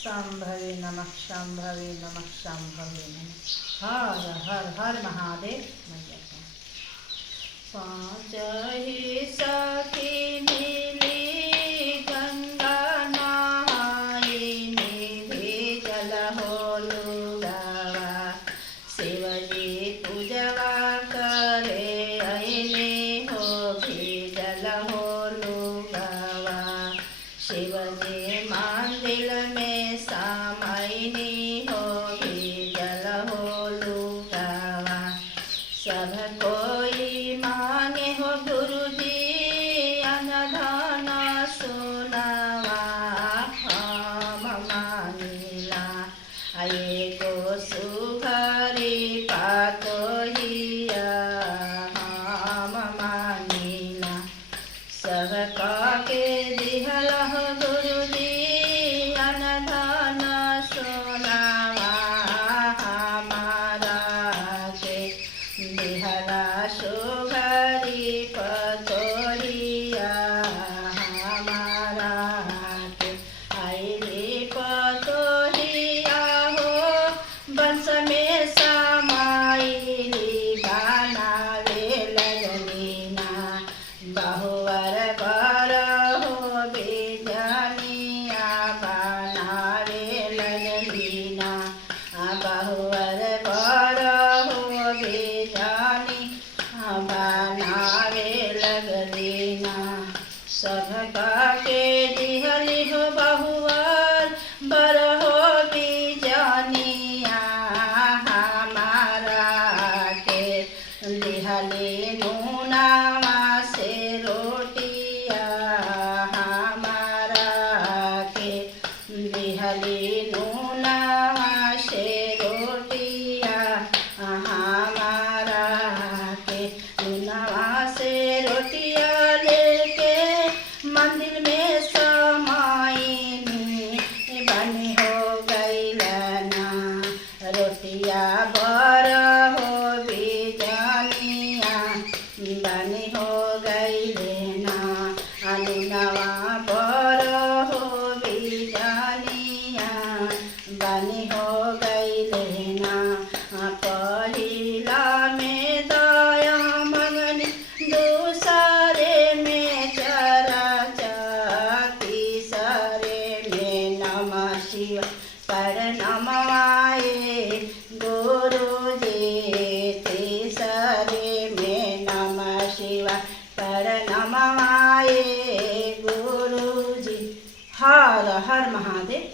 शांभवे नमः, शांभवे नमः, शांभवे नमः। हर हर हर महादेव। पाँच ही सखी मिली गंगा नहाई, निधि जल होलू गावा, शिवजी पूजवा करे अइले हो भी जल होलू गावा, शिवजी मंदिर में समाइनी हो भी जल होलू गावा, सब कोई मांगे हो गुरुजी अनधन सुनावा, हम मानिला आये को सुघरी पातोहिया, हम मानिला सब के दिहल हो गुरुजी अनधन सुनावा, हमारा के दिहला सुघरी पतोहिया, हमारा के आइले पतोहिया हो बंस में समाइली, बनावे लगलीना बहुवर बर हो बेजनिया, बनावे लगलीना बहुवर बर हो बेजानी, बनावे लगलीना सब के दिहली हो बहुवर बर हो बेजानिया, हमारा के दिहली नूनावा से रोटिया, हमारा के दिहली नूनावा से रोटिया, हमारा के नूनावा से रोटिया लेके मंदिर में समाइनी, बनी हो गईलना रोटिया बर हो बेजानिया, बनी हो गईलना अनुनवा बर हो बेजानिया, बनी हो गईलना पहिला में दया मंगनी, दूसरे में चर्चा, तीसरे में नमः शिवाय प्रणमवाए गुरुजी, तीसरे में नमः शिवाय प्रणमवाए गुरुजी। हर हर महादेव।